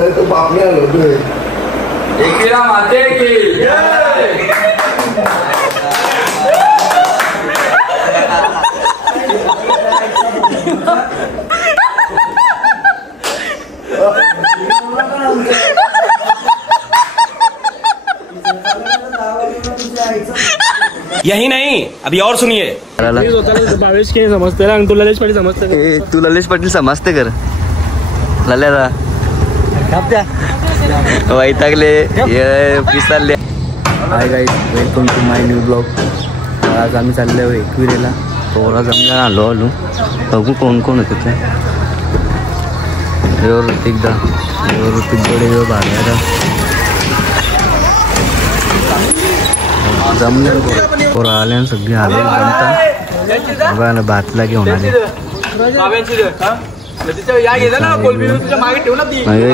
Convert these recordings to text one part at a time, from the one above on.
तो बापने आलो तू एकविरा माते की यही नहीं अभी और सुनिए। भावेश के समजते ना तू ललेश पाटील समजते तू ललेश पाटील समजते कर लल्या वैतागले पिसाले। Hi guys welcome to my new blog. आज आम्ही चाललो एकविरेला पोरा जमल्या आलो बघू कोण कोण होते ते ऋतिकदा ऋतिक जोडे भाग्यादा जमले पोरा आले सगळे आले जमता बघा ना भातला घेऊन आले।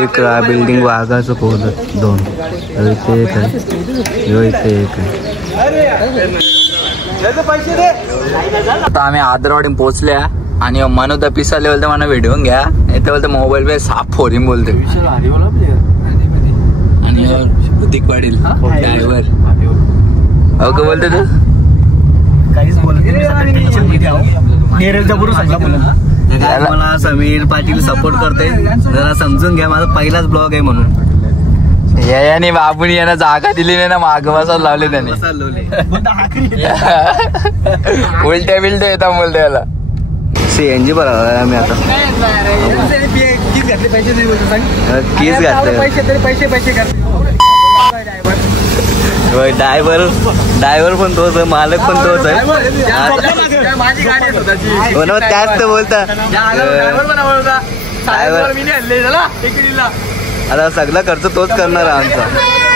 एक बिल्डिंग वाघाचं पोहत दोन इथे एक आहे इथे एक आहे। आता आम्ही आदरवाडी पोहोचल्या आणि मनोद पिसा लेवल तर मला व्हिडिओ घ्या नाही तर बोलते मोबाईल पे साफ फोरिंग बोलते आणि ऋतिक पाटील ड्रायव्हर अहो का बोलते तू काहीच बोलत मला समीर पाटील सपोर्ट करते जरा समजून घ्या माझा पहिलाच ब्लॉग आहे म्हणून याने बाबून यांना जागा दिली नाही ना माग बसायला लावले त्याने उलट्या बिलट्या येतात बोलते याला सीएनजी बरोबर आम्ही आता कीच घातले ड्रायव्हर पण तोच आहे मालक पण तोच आहे त्याच तर बोलता आता सगळा खर्च तोच करणार आमचा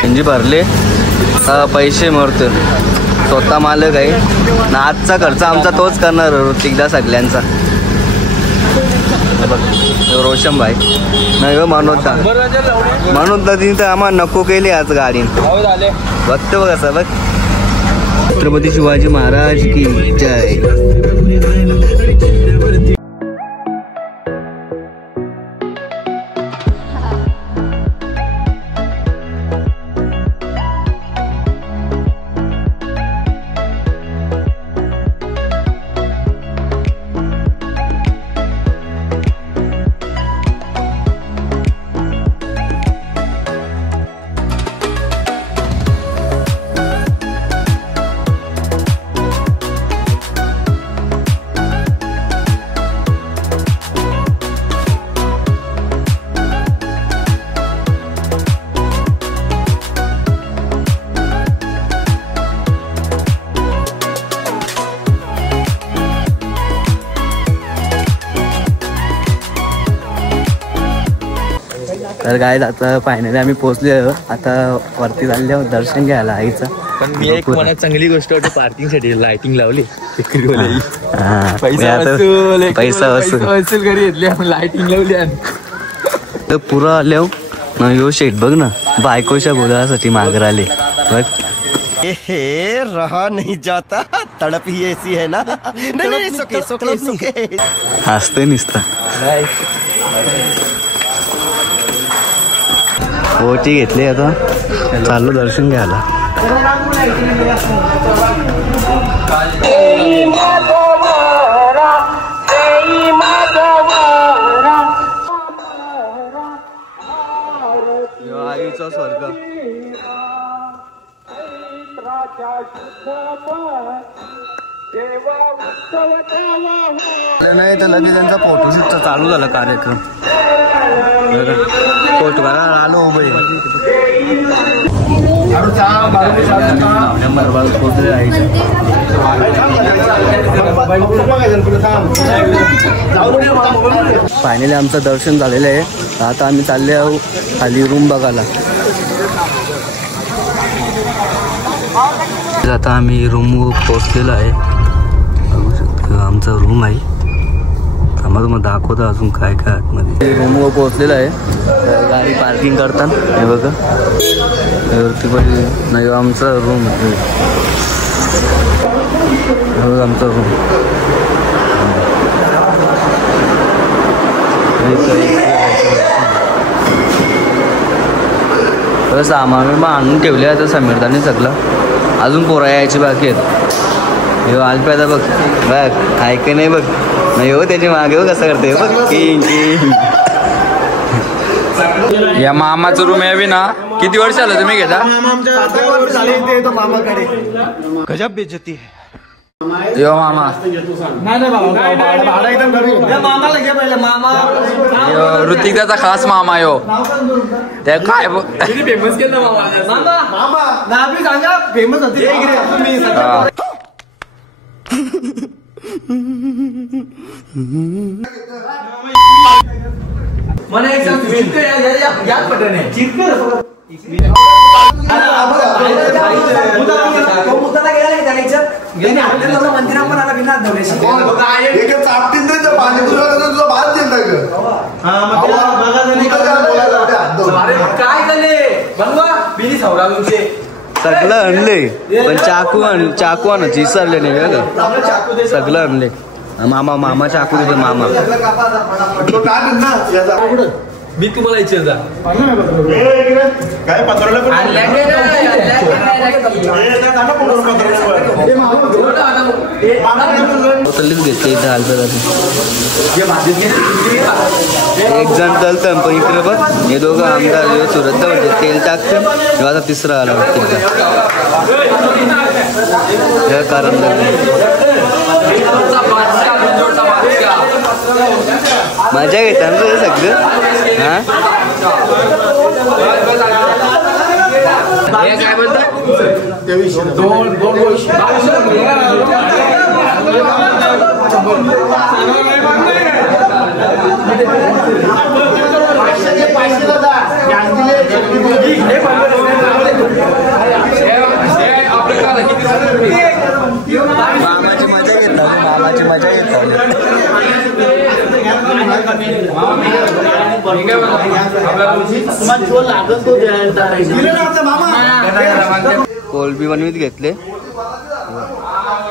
म्हणजे भरले पैसे मरतो स्वतः मालक आहे ना आजचा खर्च आमचा तोच करणार ऋतिकदा सगळ्यांचा रोशन भाई नाही मनोजदा तिने तर आम्हाला नको केली आज गाडी बघतो बघ असं बघ। छत्रपती शिवाजी महाराज की जय। तर काय आता फायनली आम्ही पोहोचले आता वरती चालले दर्शन घ्यायला आईचं। पण मी एक मला चांगली गोष्ट वाटते पार्किंग साठी लाइटिंग लावली पैसा वसूल घरी घेतली लाइटिंग लावली तर पुरा आले यो शेट बघ ना बायकोच्या बोलासाठी मागर आले बघ हे रहा नहीं जाता तड़प ही ऐसी है ना नहीं सुके हसते निसता ओटी घेतली आता चाललो दर्शन घ्यायला। आईचा स्वर्ग नाही तर लगेच त्यांचा फोटोशूटचा चालू झाला कार्यक्रम फोटो करायला आलो उभे फायनली आमचं दर्शन झालेलं आहे आता आम्ही चालले आहो खाली रूम बघायला। आता आम्ही रूम पोहोचलेलो आहे बघू शकता आमचा रूम आहे आम्हाला मग दाखवता अजून काय काय आतमध्ये रूमवर पोहोचलेलं आहे गाडी पार्किंग करतात हे बघा वरती पण नाही आमचा रूम आमचा रूम तर सामान मी आणून ठेवले आता समीरदाने सगळं. अजून पोरा यायची बाकी आहेत. हे आलप्यादा बघ बघ ऐक नाही बघ नाही हो त्याची मागे हो कसं करते बघ किंग किंग. या मामाचं रूम यावी ना. किती वर्ष आलं तुम्ही घेता? मामाकडे गजब बेइज्जती है. यो मामा यो ऋतिकाचा खास मामा यो. त्या काय फेमस केलं फेमस होती मला एक सगळं आणले पण चाकू आणायची विसरले नाही का सगळं आणले. मामा चाकू देते मामा. मी तुम्हाला विचारता काय घेतली एक जण चलतं पण इकडे बघ हे दोघं आमदार सुरत म्हणजे तेल टाकतं तेव्हा आता तिसरा आला हे कारण मजा घेतात ना सगळं. हा काय बोलतात मामाची मजा घेतला मामाची मजा घेतला. कोलबी बनवीत घेतले.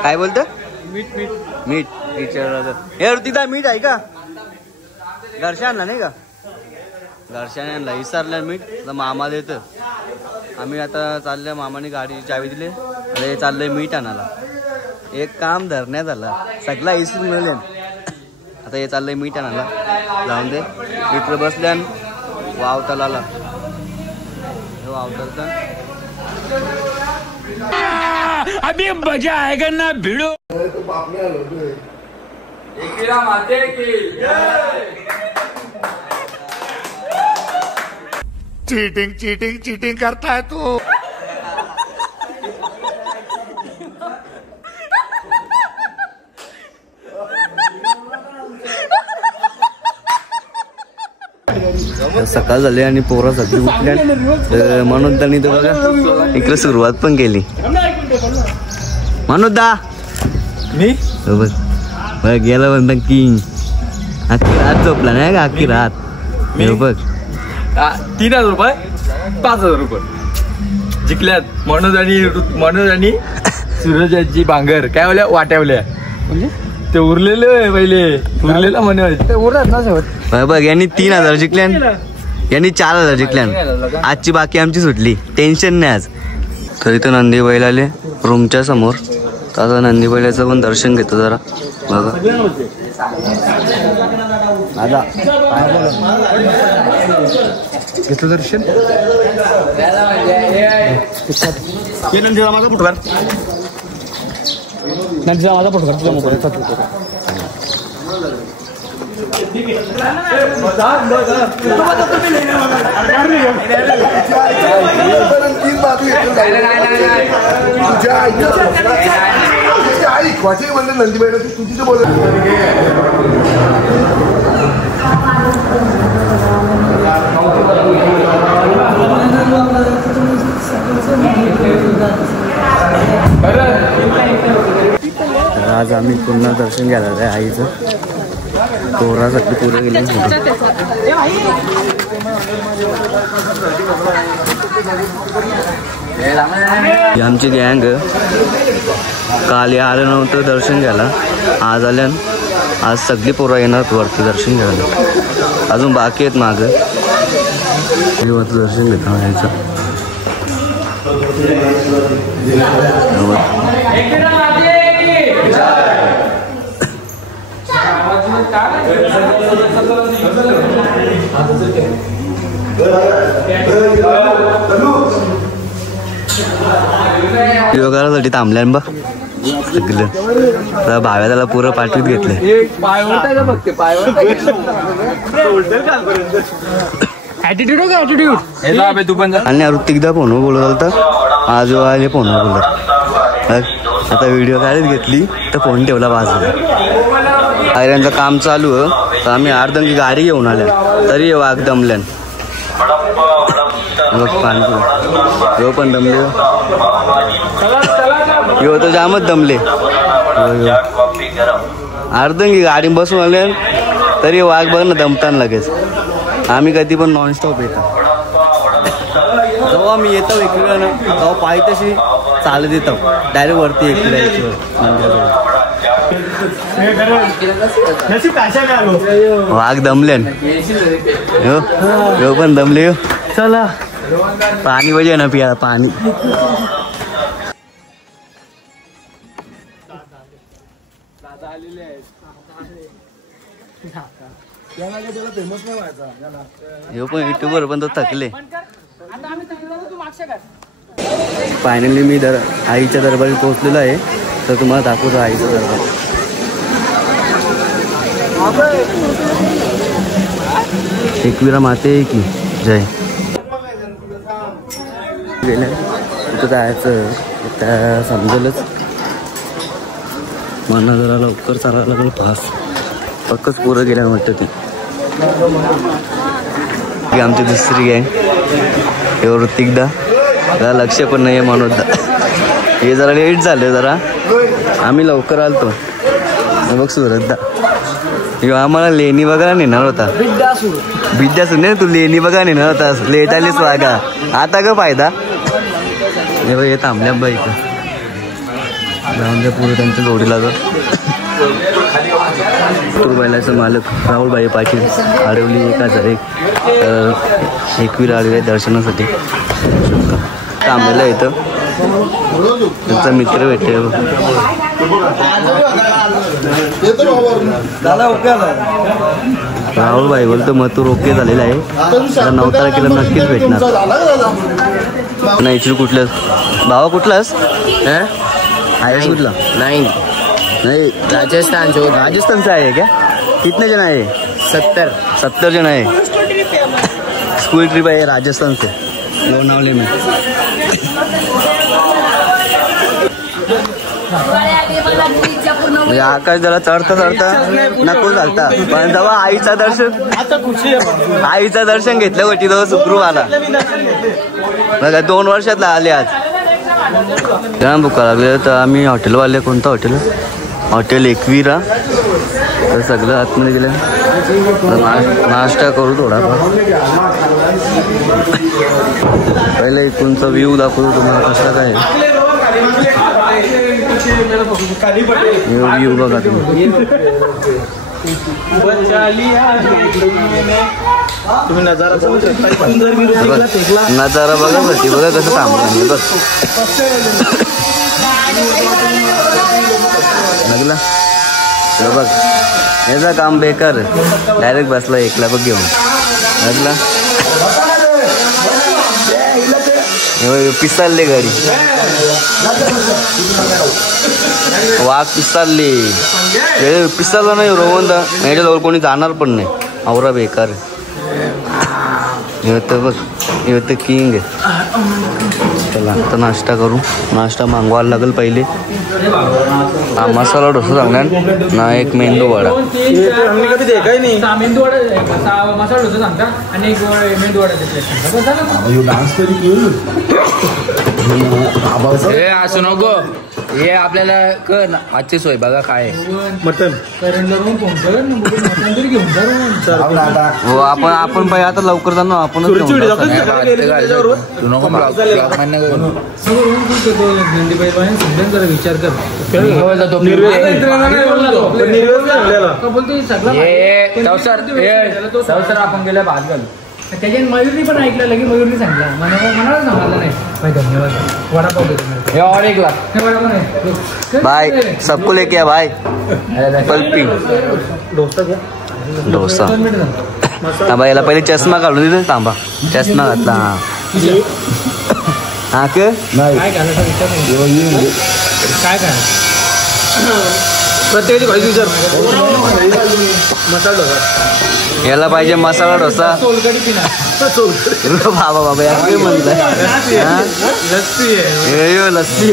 काय बोलत मीठ मीठ मीठ विचारलं हे ऋतिका मीठ आहे का? घरच्या आणला नाही का? घरच्याने आणला विसरल्या मीठ तर मामा देत. आम्ही आता चालल्या मामाने गाडीची चावी दिली अरे चाललंय मीठ आणायला. एक काम धरण्यात आला सगळा इसरून मिळेल. आता हे चाललंय मीठ आणायला जाऊन दे. इकडे बसल्या वावताला आला वावतालचा अभी मजा आएगा ना भिड़ो. माते की चीटिंग चीटिंग चीटिंग करता है तू. सकाळ झाली आणि पोरं सगळी उठल्या. मनोजदानी तर बघा इकडे सुरुवात पण केली. मनोजदा मी बघ गेला म्हणता किंग अख्खी रात झोपला नाही का? अख्खी रात हे बघ 3,000 रुपये 5,000 रुपये जिंकल्यात. मनोज आणि सूरजाची भांगर काय बोल्या वाट्यावल्या ते उरलेलं पहिले उरलेला म्हणे उरत ना. बघ यांनी 3,000 जिंकल्या यांनी 4,000 जिंकल्या. आजची बाकी आमची सुटली टेन्शन नाही आज. तर इथं नंदी बैल आले रूमच्या समोर. आता नंदी बैलाचं पण दर्शन घेतो जरा बघा. घेतलं दर्शन माझा फोटो काढ. माझा फोटो काढ तुझा मोबाईल. आज आम्ही पुन्हा दर्शन घ्यायला आहे आईचं. पोरासाठी पुरे गेले. आमची गँग काल आलं नव्हतं दर्शन घ्यायला. आज आल्यान आज सगळी पोरं येणार वरती दर्शन घ्यायला. अजून बाकी आहेत मागं दर्शन घेता यायचं. योगासाठी थांबल्या बघ सगळं भाव्या त्याला पुरं पाठवीत घेतले. आणि ऋतिकदा फोनवर बोलत होता आजोबा आले फोनवर बोलत. आता व्हिडिओ काढत घेतली तर फोन ठेवला बाजूला. आयऱ्यांचं काम चालू आहे तर आम्ही अर्धंगी गाडी घेऊन आल्या तरी वाघ दमल्यान. यो पण दमले यो तर जामच दमले. अर्धंगी गाडी बसून आले तरी वाघ बघ ना दमताना लगेच. आम्ही कधी पण नॉनस्टॉप येतो. जेव्हा मी येतो इकडे ना तेव्हा पाय तशी चालत येतो डायरेक्ट वरती इकडे वाघ दमल्यान. यो पण दमले. यो चला पाणी पाहिजे ना पिया पाणी. यो पण युट्यूबवर पण तो थकले. फायनली मी आईच्या दरबारी पोहोचलेलो आहे तर तुम्हाला दाखवतो आईचं दरबार. एकविरा माते की जय. गेल्या तिथं जायचं त्या समजेलच. मला जरा लवकर चालायला लागलं फास्ट. पक्कच पोरं गेल्या वाटतं ती. आमची दुसरी गँग हे ऋतिकदा जरा लक्ष पण नाही आहे मनोजदा. हे जरा लेट झालं जरा. आम्ही लवकर आलतो. बघ सुरतदा आम्हाला लेणी बघायला नेणार होता. बिड्डा सुने तू लेणी बघा नेणार होता. लेट आलीच वागा आता का फायदा. हे थांबल्या बाई इथं जाऊन द्या पुढे त्यांच्या जोडीला जाऊ. बैलाचं मालक राहुलभाई पाटील आडवली 1001 एकवीर आलेले आहे दर्शनासाठी. थांबलेला इथं त्यांचा मित्र भेटते. राहुलभाई बोलतो मथुर ओके झालेला आहे. 9 तारखेला नक्कीच भेटणार. नाही इकडे कुठलं भावा कुठलास आहेस कुठला. नाही राजस्थानचा आहे क्या. कितने जण आहे. 70 जण आहे. स्कूल ट्रिप आहे राजस्थान से लोनावले में. आकाश जरा चढता नको चालता पण जेव्हा आईचं दर्शन घेतलं होती तेव्हा सुखरूप आला बघा. 2 वर्षातला आले आज. जाम भुका लागले तर आम्ही हॉटेलवाले कोणतं हॉटेल एकविरा तर सगळं आतमध्ये गेलं. नाश्ता करू थोडाफार. पहिले इथूनचा व्ह्यू दाखवतो तुम्हाला कसा काय. व्ह्यू बघा तुम्ही. नजारा बघा भरती बघा कसं थांबलं बघ. लागला बघ याचा काम बेकार. डायरेक्ट बसला एकला बघ घेऊन. लागला पिसालले गाडी. वाघ पिसालले पिसाला नाही रोवंदा याच्याजवळ कोणी जाणार पण नाही. आवरा बेकार. हे होतं बघ हे होतं किंग आहे. चला आता नाश्ता करू. नाश्ता मागवायला लागेल पहिले. हा मसाला डोसा सांगणार ना एक मेंदू वडा. असं नको हे आपल्याला कर आजची सोय बघा काय मटन. हो आपण पाहिजे आता लवकर जाणं आपण. विचार कर आपण गेल्या भात घालू. त्याच्या मयुरनी पण ऐकलं लगे मयुरनी सांगितलं मनाला सांगायला नाही भाई धन्यवाद वडापाव देतो और एक लाख वडापाव नाही भाई सबको लेके आ भाई पल्पी डोसा थांबा याला पहिले चष्मा काढून दिला थांबा चष्मा घातला हा के काय घालायचा विचार नाही काय काय प्रत्येकाची भाजी विचार मसाला डोसा याला पाहिजे मसाला डोसा सोलकडी पिना बाबा बाबा या काय म्हणताय लस्सी लस्सी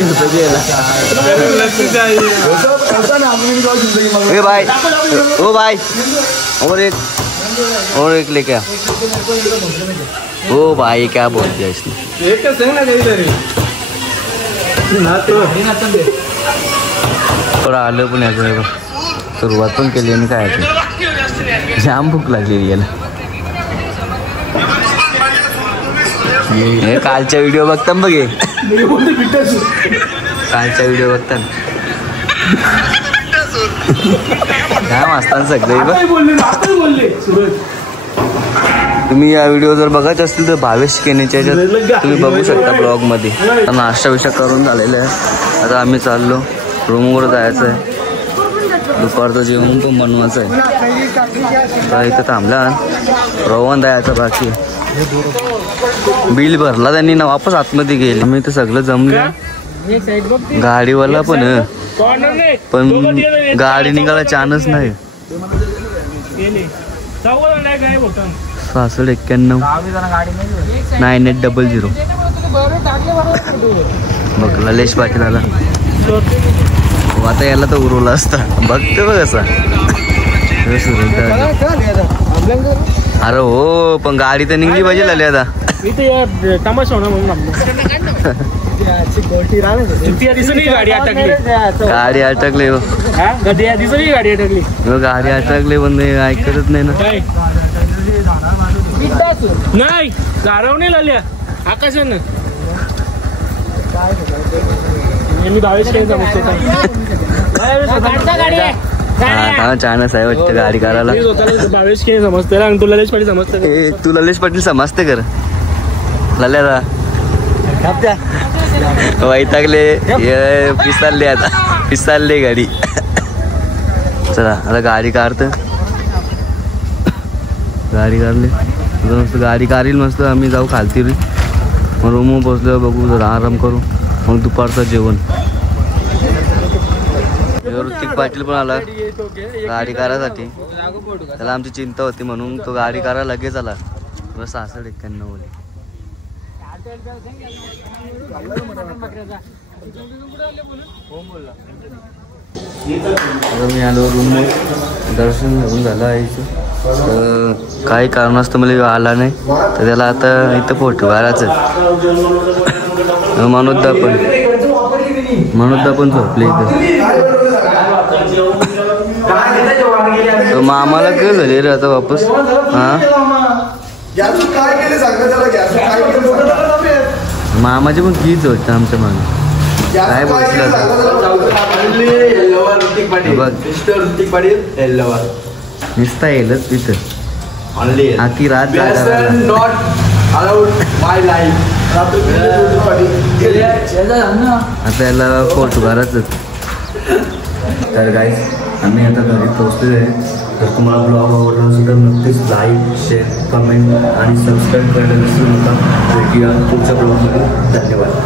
ए भाई ओ भाई और एक लेके आ ओ भाई क्या बोल दिया इसने एक सांग ना काहीतरी थोडं आलं पण याचं सुरुवात पण केली आणि काय जाम भूक लागलेली याला हे कालचा व्हिडिओ बघता बघे कालचा व्हिडिओ बघता काय वाजता सगळे तुम्ही या व्हिडिओ जर बघायचे असतील तर भावेश केनेच्या याच्यात तुम्ही बघू शकता ब्लॉगमध्ये. नाश्ता विषय करून झालेला आहे. आता आम्ही चाललो रूमवर जायचं आहे. दुपारचं जेवण पण बनवायचं आहे. तर इथं थांबला रवान जायचं बाकी. बिल भरला त्यांनी ना वापस आतमध्ये गेले. आम्ही इथं सगळं जमलं. गाडीवाला पण गाडी निघायला चान्स नाही. 6191 9800 बघ ललेश पाटील आला. आता याला तर उरवला असता. बघते बघ असा. अरे हो पण गाडी तर निघली पाहिजे लाले आता. गाडी अटकली गाडी अटकली पण ऐकतच नाही ना. नाही गारव नाही लाल्या आकाशानं चानस आहे वाटतं गाडी करायला. भावेश के समजते आणि तू ललेश पाटील समजते. तू ललेश पाटील समजते कर लल्या वैतागले पिसालले आता पिसालले गाडी. चला आता गाडी काढत गाडी काढली मस्त गाडी काढील मस्त. आम्ही जाऊ खालती मग रूम बसलो बघू जरा आराम करू मग दुपारचं जेवण. ऋतिक पाटील पण आला गाडी करायसाठी. त्याला आमची चिंता होती म्हणून तो गाडी करा लगेच आला. 6191 मी आलो रूमवर. दर्शन घेऊन झालं यायचं. काही कारणास्तव मला आला नाही तर त्याला आता इथं फोटो काढायचं. मनोजदा पण झोपले इथं. मामाला काय झाले रे आता वापस. मामाचे पण कीच होतं आमच्या मागे. काय बोलतील नुसता येलच तिथं आखी रात आता याला फोटो काढायचं. तर गाईस आम्ही आता घरी पोहोचलेलो आहे. तर तुम्हाला ब्लॉग आवडला असेल तर नक्कीच लाईक शेअर कमेंट आणि सबस्क्राईब करायला विसरू नका. भेटूया पुढच्या ब्लॉगमध्ये. धन्यवाद.